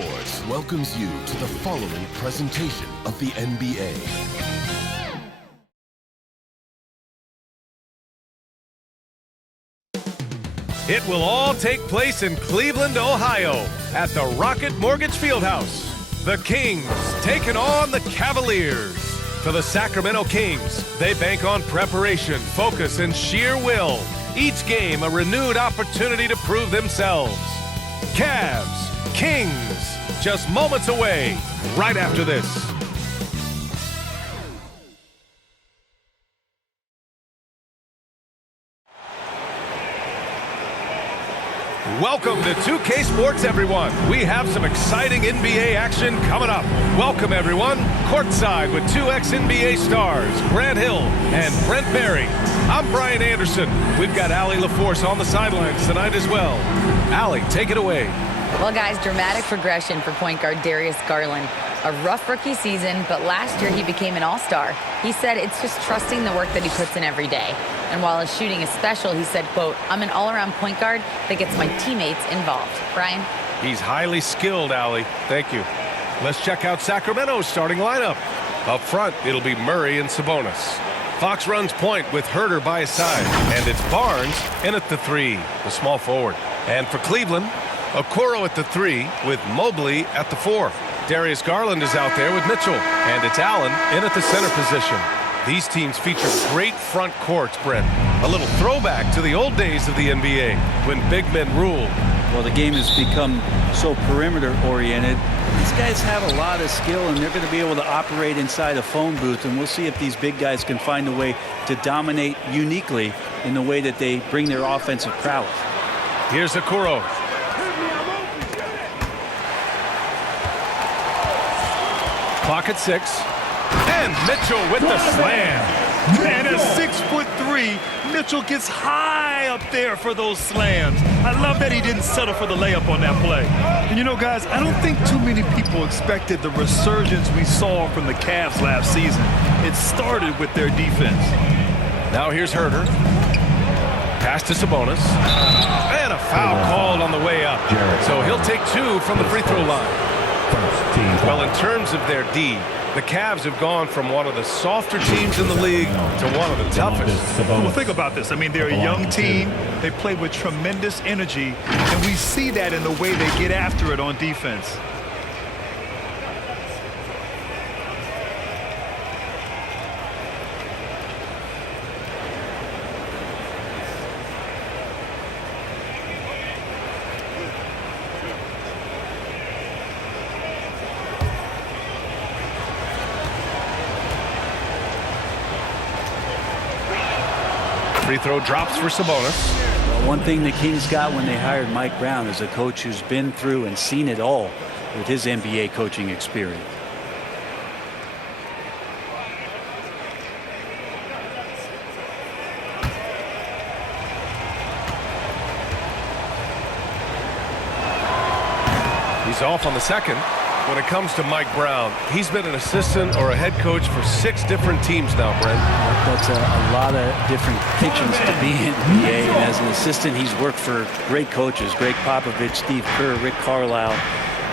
Sports welcomes you to the following presentation of the NBA. It will all take place in Cleveland, Ohio, at the Rocket Mortgage Fieldhouse. The Kings taking on the Cavaliers. For the Sacramento Kings, they bank on preparation, focus, and sheer will. Each game a renewed opportunity to prove themselves. Cavs, Kings, just moments away, right after this. Welcome to 2K Sports, everyone. We have some exciting NBA action coming up. Welcome, everyone. Courtside with two ex-NBA stars, Grant Hill and Brent Barry. I'm Brian Anderson. We've got Allie LaForce on the sidelines tonight as well. Allie, take it away. Well, guys, dramatic progression for point guard Darius Garland. A rough rookie season, but last year he became an all-star. He said it's just trusting the work that he puts in every day. And while his shooting is special, he said, quote, "I'm an all-around point guard that gets my teammates involved." Brian? He's highly skilled, Allie. Thank you. Let's check out Sacramento's starting lineup. Up front, it'll be Murray and Sabonis. Fox runs point with Herter by his side. And it's Barnes in at the three, the small forward. And for Cleveland, Okoro at the three with Mobley at the four. Darius Garland is out there with Mitchell. And it's Allen in at the center position. These teams feature great front courts, Brent. A little throwback to the old days of the NBA when big men ruled. Well, the game has become so perimeter-oriented. These guys have a lot of skill, and they're going to be able to operate inside a phone booth, and we'll see if these big guys can find a way to dominate uniquely in the way that they bring their offensive prowess. Here's Okoro. Clock at 6. And Mitchell with the slam. And at 6'3", Mitchell gets high up there for those slams. I love that he didn't settle for the layup on that play. And you know, guys, I don't think too many people expected the resurgence we saw from the Cavs last season. It started with their defense. Now here's Herter. Pass to Sabonis. And a foul called on the way up. So he'll take two from the free throw line. Well, in terms of their D, the Cavs have gone from one of the softer teams in the league to one of the toughest. Well, think about this. I mean, they're a young team. They play with tremendous energy, and we see that in the way they get after it on defense. Free throw drops for Sabonis. Well, one thing the Kings got when they hired Mike Brown is a coach who's been through and seen it all with his NBA coaching experience. He's off on the second. When it comes to Mike Brown, he's been an assistant or a head coach for 6 different teams now, Brent. That's a lot of different kitchens to be in the NBA. And as an assistant, he's worked for great coaches, Greg Popovich, Steve Kerr, Rick Carlisle.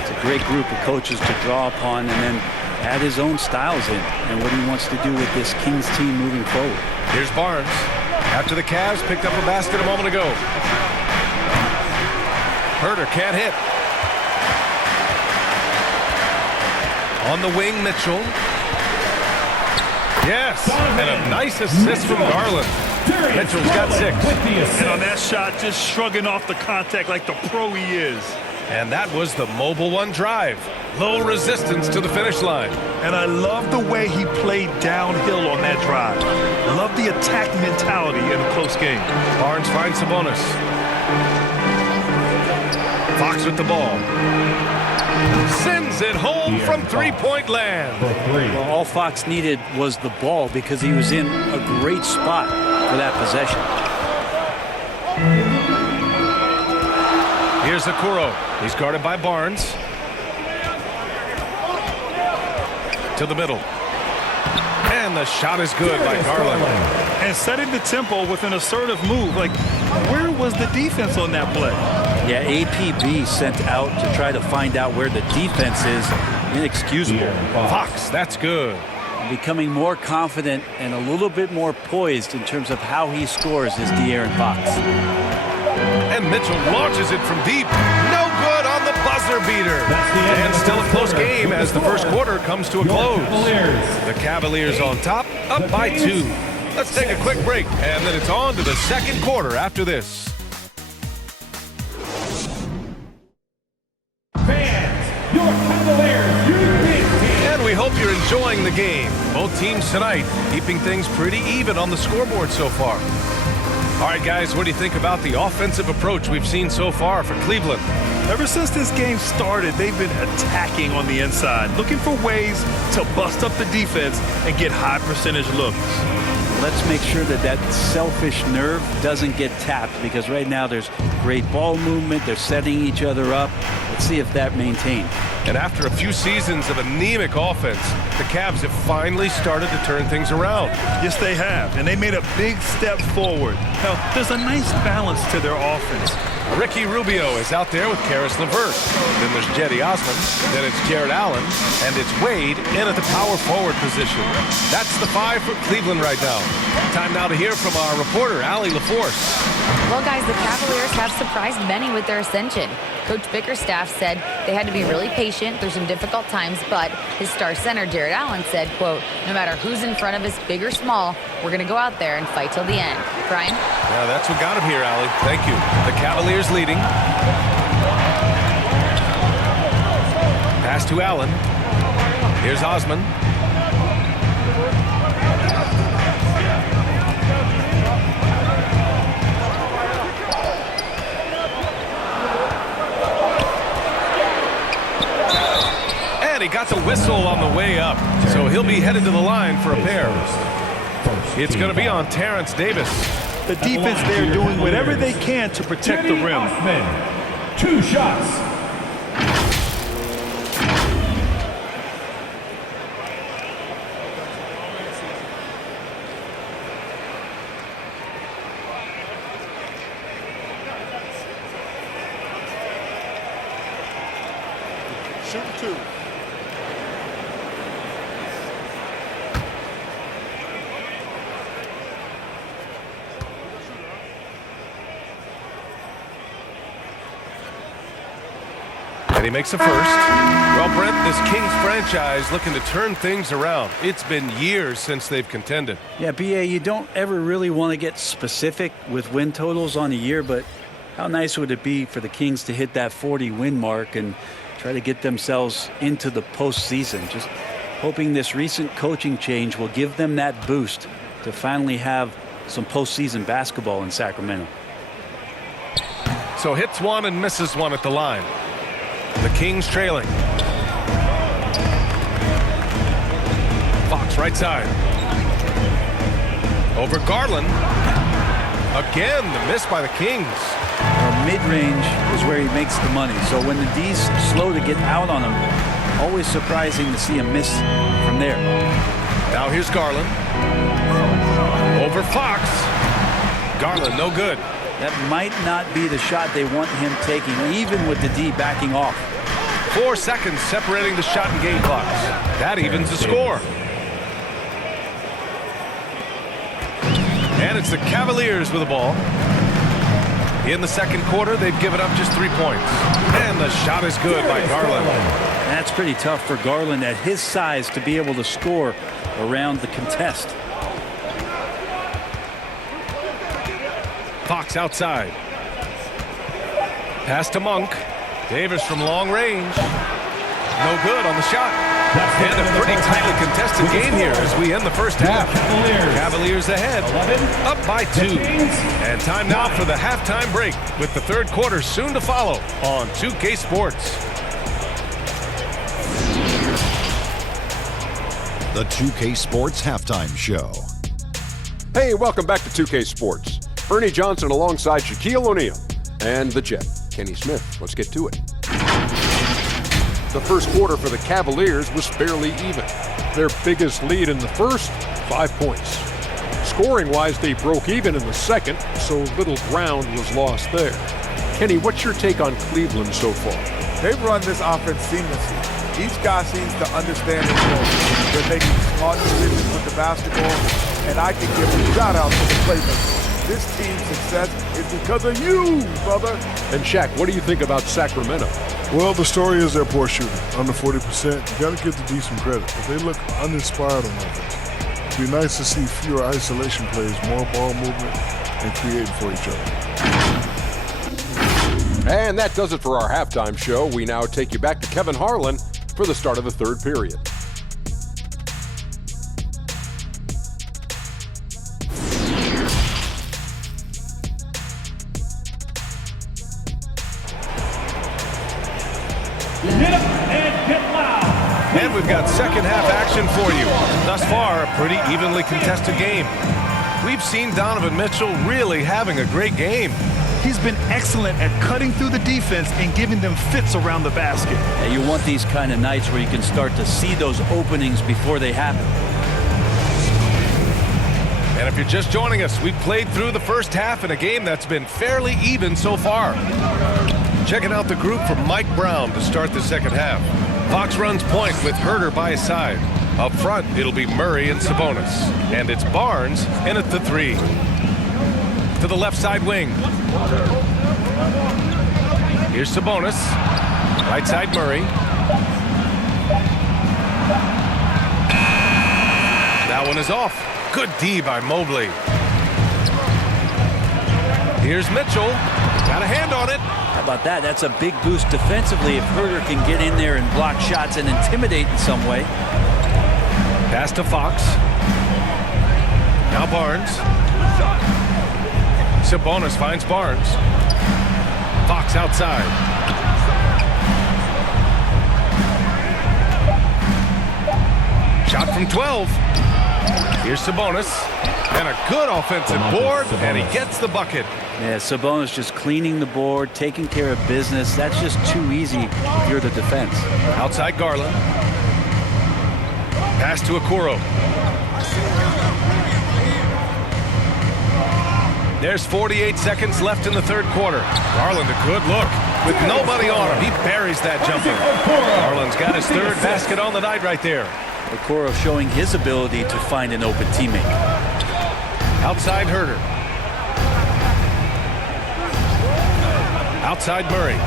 It's a great group of coaches to draw upon and then add his own styles in and what he wants to do with this Kings team moving forward. Here's Barnes. After the Cavs picked up a basket a moment ago. Herter can't hit. On the wing, Mitchell. Yes, and a nice assist from Garland. Mitchell's got 6. And on that shot, just shrugging off the contact like the pro he is. And that was the mobile one drive. Low resistance to the finish line. And I love the way he played downhill on that drive. Love the attack mentality in a close game. Barnes finds Sabonis. Fox with the ball. Sends it home from three-point land. Well, all Fox needed was the ball because he was in a great spot for that possession. Here's Okoro. He's guarded by Barnes. To the middle. And the shot is good by Garland. And setting the tempo with an assertive move. Like, where was the defense on that play? Yeah, APB sent out to try to find out where the defense is. Inexcusable. Fox, that's good. Becoming more confident and a little bit more poised in terms of how he scores is De'Aaron Fox. And Mitchell launches it from deep. No good on the buzzer beater. And still a close game as the first quarter comes to a close. The Cavaliers on top, up by 2. Let's take a quick break, and then it's on to the second quarter after this. Fans, your Cavaliers, your big team. And we hope you're enjoying the game. Both teams tonight keeping things pretty even on the scoreboard so far. All right, guys, what do you think about the offensive approach we've seen so far for Cleveland? Ever since this game started, they've been attacking on the inside, looking for ways to bust up the defense and get high percentage looks. Let's make sure that that selfish nerve doesn't get tapped, because right now there's great ball movement. They're setting each other up. Let's see if that maintains. And after a few seasons of anemic offense, the Cavs have finally started to turn things around. Yes, they have, and they made a big step forward. Now, there's a nice balance to their offense. Ricky Rubio is out there with Karis LeVert. Then there's Jetty Osman. Then it's Jared Allen. And it's Wade in at the power forward position. That's the 5 for Cleveland right now. Time now to hear from our reporter, Allie LaForce. Well, guys, the Cavaliers have surprised many with their ascension. Coach Bickerstaff said they had to be really patient through some difficult times, but his star center, Jared Allen, said, quote, no matter who's in front of us, big or small, we're going to go out there and fight till the end. Brian? Yeah, that's what got him here, Allie. Thank you. The Cavaliers leading. Pass to Allen. Here's Osman. And he got the whistle on the way up, so he'll be headed to the line for a pair. It's going to be on Terrence Davis. The defense there doing whatever they can to protect the rim. 2 shots. Shoot 2. And he makes a first. Well, Brent, this Kings franchise looking to turn things around. It's been years since they've contended. Yeah, BA, you don't ever really want to get specific with win totals on a year, but how nice would it be for the Kings to hit that 40-win mark and try to get themselves into the postseason? Just hoping this recent coaching change will give them that boost to finally have some postseason basketball in Sacramento. So hits one and misses one at the line. The Kings trailing. Fox right side. Over Garland. Again, the miss by the Kings. Mid-range is where he makes the money. So when the D's slow to get out on him, always surprising to see a miss from there. Now here's Garland. Over Fox. Garland, no good. That might not be the shot they want him taking, even with the D backing off. 4 seconds separating the shot and game clocks. That evens the score. And it's the Cavaliers with the ball. In the second quarter, they've given up just 3 points. And the shot is good by Garland. That's pretty tough for Garland at his size to be able to score around the contest. Fox outside. Pass to Monk. Davis from long range. No good on the shot. And a pretty tightly contested game here as we end the first half. Cavaliers ahead, up by 2. And time now for the halftime break with the third quarter soon to follow on 2K Sports. The 2K Sports Halftime Show. Hey, welcome back to 2K Sports. Ernie Johnson alongside Shaquille O'Neal and the Jet, Kenny Smith. Let's get to it. The first quarter for the Cavaliers was fairly even. Their biggest lead in the first, 5 points. Scoring-wise, they broke even in the second, so little ground was lost there. Kenny, what's your take on Cleveland so far? They've run this offense seamlessly. Each guy seems to understand his role. They're making smart decisions with the basketball, and I can give a shout-out to the playmakers. This team's success is because of you, brother. And Shaq, what do you think about Sacramento? Well, the story is their poor shooting, under 40%. You got to give the D some credit, but they look uninspired on offense. It'd be nice to see fewer isolation plays, more ball movement, and creating for each other. And that does it for our halftime show. We now take you back to Kevin Harlan for the start of the third period. Get up and get loud. And we've got second half action for you. Thus far, a pretty evenly contested game. We've seen Donovan Mitchell really having a great game. He's been excellent at cutting through the defense and giving them fits around the basket. And you want these kind of nights where you can start to see those openings before they happen. And if you're just joining us, we've played through the first half in a game that's been fairly even so far. Checking out the group from Mike Brown to start the second half. Fox runs point with Herter by his side. Up front, it'll be Murray and Sabonis. And it's Barnes in at the 3. To the left side wing. Here's Sabonis. Right side Murray. That one is off. Good D by Mobley. Here's Mitchell. Got a hand on it. How about that? That's a big boost defensively if Herter can get in there and block shots and intimidate in some way. Pass to Fox. Now Barnes. Sabonis finds Barnes. Fox outside. Shot from 12. Here's Sabonis. And a good offensive board, and he gets the bucket. Yeah, Sabonis just cleaning the board, taking care of business. That's just too easy if you're the defense. Outside Garland. Pass to Okoro. There's 48 seconds left in the third quarter. Garland, a good look. With nobody on him, he buries that jumper. Garland's got his third basket on the night right there. Okoro showing his ability to find an open teammate. Outside Herter. Outside Murray.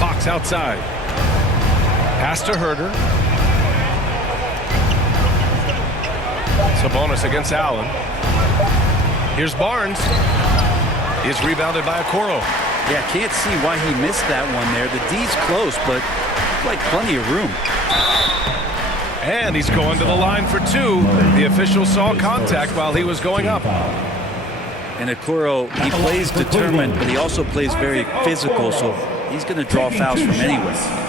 Fox outside. Pass to Herter. Sabonis against Allen. Here's Barnes. Is rebounded by Okoro. Yeah, can't see why he missed that one there. The D's close, but like plenty of room. And he's going to the line for 2. The official saw contact while he was going up. And Okoro, he plays determined, but he also plays very physical, so he's going to draw fouls from anywhere.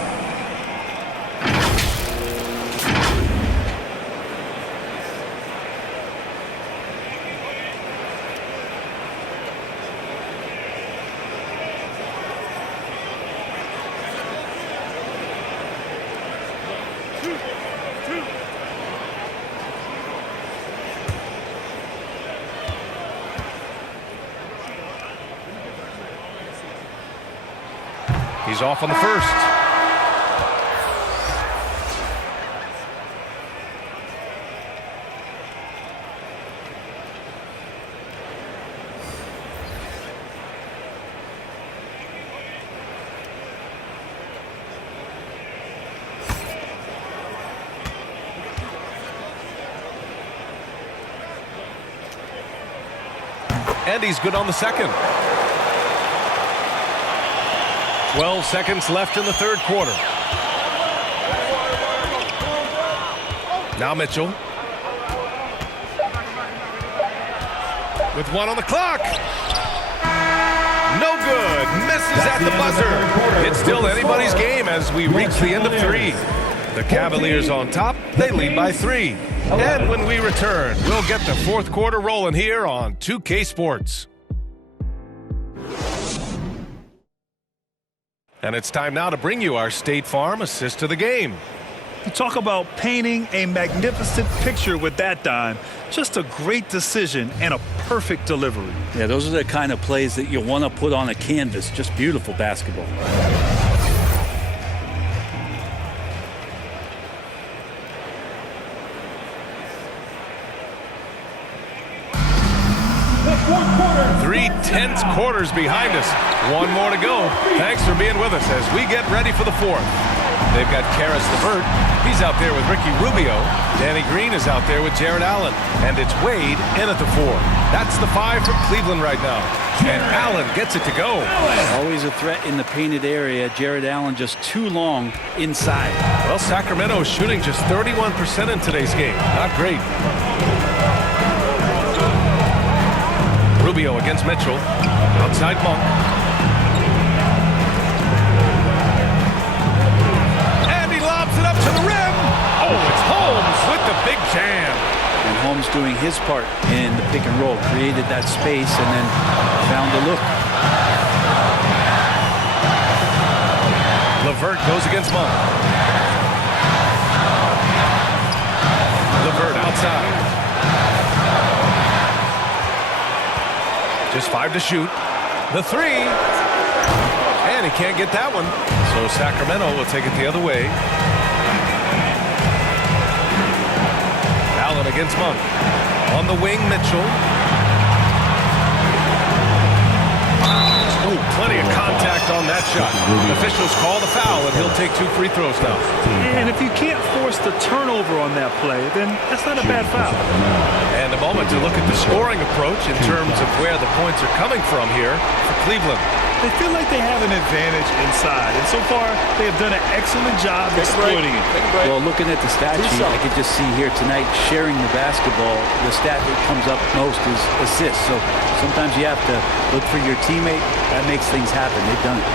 He's off on the first. And he's good on the second. 12 seconds left in the third quarter. Now Mitchell. With 1 on the clock. No good. Misses at the buzzer. It's still anybody's game as we reach the end of 3. The Cavaliers on top. They lead by 3. And when we return, we'll get the fourth quarter rolling here on 2K Sports. And it's time now to bring you our State Farm assist to the game. You talk about painting a magnificent picture with that dime. Just a great decision and a perfect delivery. Yeah, those are the kind of plays that you want to put on a canvas. Just beautiful basketball. Three tense quarters behind us. One more to go. Thanks for being with us as we get ready for the fourth. They've got Karis LeVert. He's out there with Ricky Rubio. Danny Green is out there with Jared Allen. And it's Wade in at the 4. That's the 5 from Cleveland right now. And Allen gets it to go. Always a threat in the painted area. Jared Allen just too long inside. Well, Sacramento is shooting just 31% in today's game. Not great. Rubio against Mitchell. Outside Monk. And he lobs it up to the rim. Oh, it's Holmes with the big jam. And Holmes doing his part in the pick and roll. Created that space and then found the look. LeVert goes against Monk. LeVert outside. Just 5 to shoot. The 3. And he can't get that one. So Sacramento will take it the other way. Allen against Monk. On the wing, Mitchell. Oh, plenty of contact on that shot. Officials call the foul, and he'll take 2 free throws now. And if you can't force the turnover on that play, then that's not a bad foul. And a moment to look at the scoring approach in terms of where the points are coming from here for Cleveland. They feel like they have an advantage inside, and so far they have done an excellent job exploiting it. Well, looking at the stat sheet, I could just see here tonight sharing the basketball. The stat that comes up most is assists. So sometimes you have to look for your teammate. That makes things happen. They've done it.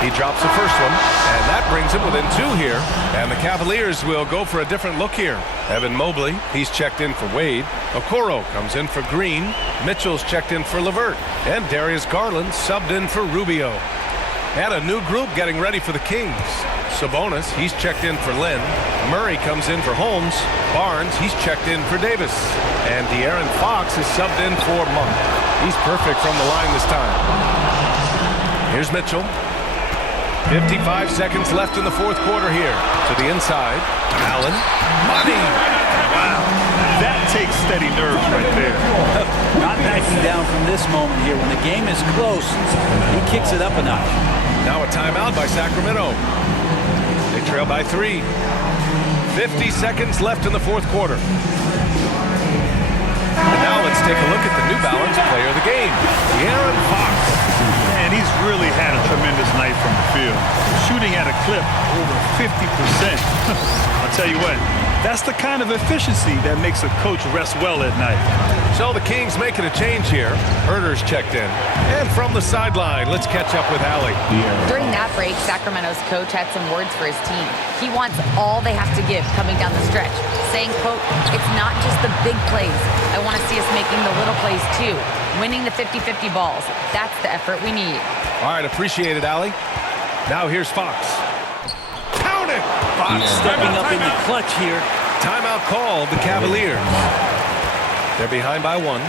He drops the first one, and that brings him within 2 here. And the Cavaliers will go for a different look here. Evan Mobley, he's checked in for Wade. Okoro comes in for Green. Mitchell's checked in for LeVert. And Darius Garland subbed in for Rubio. And a new group getting ready for the Kings. Sabonis, he's checked in for Lynn. Murray comes in for Holmes. Barnes, he's checked in for Davis. And De'Aaron Fox is subbed in for Monk. He's perfect from the line this time. Here's Mitchell. 55 seconds left in the fourth quarter here. To the inside. Allen. Money. Wow. That takes steady nerves right there. Not backing down from this moment here. When the game is close, he kicks it up a notch. Now a timeout by Sacramento. They trail by 3. 50 seconds left in the fourth quarter. And now let's take a look at the New Balance player of the game, De'Aaron Fox. And he's really had a tremendous night from the field. Shooting at a clip over 50%. I'll tell you what, that's the kind of efficiency that makes a coach rest well at night. So the Kings making a change here. Herder's checked in. And from the sideline, let's catch up with Allie. During that break, Sacramento's coach had some words for his team. He wants all they have to give coming down the stretch, saying, quote, it's not just the big plays. I want to see us making the little plays too. Winning the 50-50 balls. That's the effort we need. All right, appreciate it, Allie. Now here's Fox. Count it! Fox Stepping up in the clutch here. Timeout called the Cavaliers. They're behind by 1.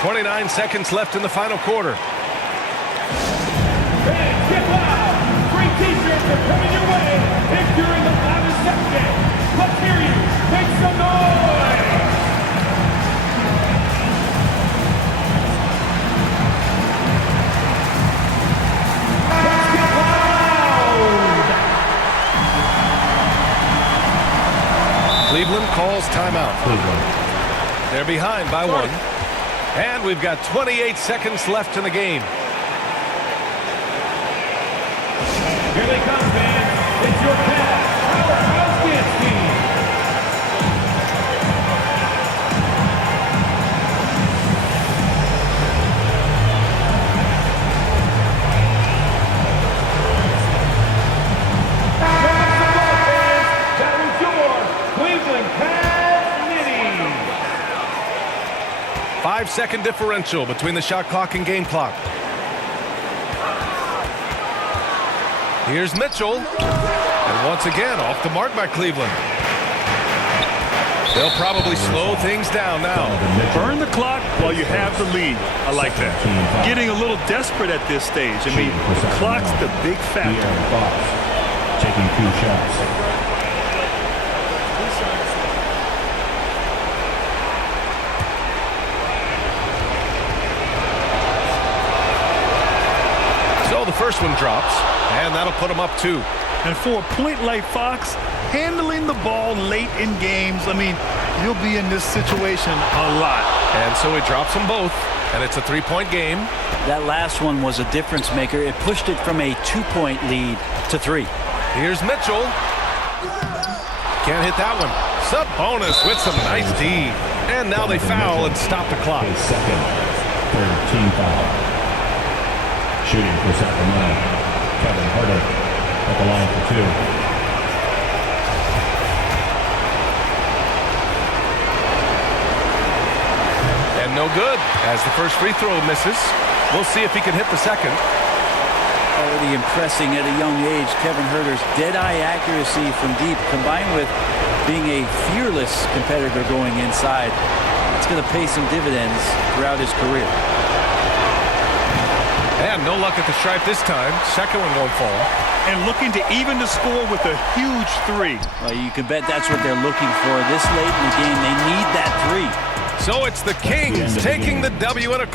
29 seconds left in the final quarter. Fans, get loud! Free t-shirts are coming your way if you're in the loudest section. Let's hear you. Make some noise! Let's get loud! Cleveland calls timeout. They're behind by 1. And we've got 28 seconds left in the game. Here they come, fans. It's your powerhouse dance team. That was your Cleveland Cavs mini. 5-second differential between the shot clock and game clock. Here's Mitchell. And once again, off the mark by Cleveland. They'll probably slow things down now. Burn the clock while you have the lead. I like that. Getting a little desperate at this stage. I mean, the clock's the big factor. Taking 2 shots. So the first one drops, and that'll put them up 2. And for a point like Fox, handling the ball late in games, I mean, you'll be in this situation a lot. And so he drops them both, and it's a 3-point game. That last one was a difference maker. It pushed it from a 2-point lead to 3. Here's Mitchell. Can't hit that one. Sabonis with some nice D. And now they foul and stop the clock. His second, third team foul. Shooting for Sacramento, Kevin Huerter at the line for 2. And no good, as the first free throw misses. We'll see if he can hit the second. Already impressing at a young age, Kevin Huerter's dead-eye accuracy from deep, combined with being a fearless competitor going inside. It's going to pay some dividends throughout his career. And no luck at the stripe this time. Second one won't fall. And looking to even the score with a huge 3. Well, you can bet that's what they're looking for this late in the game. They need that 3. So it's the Kings taking the W in a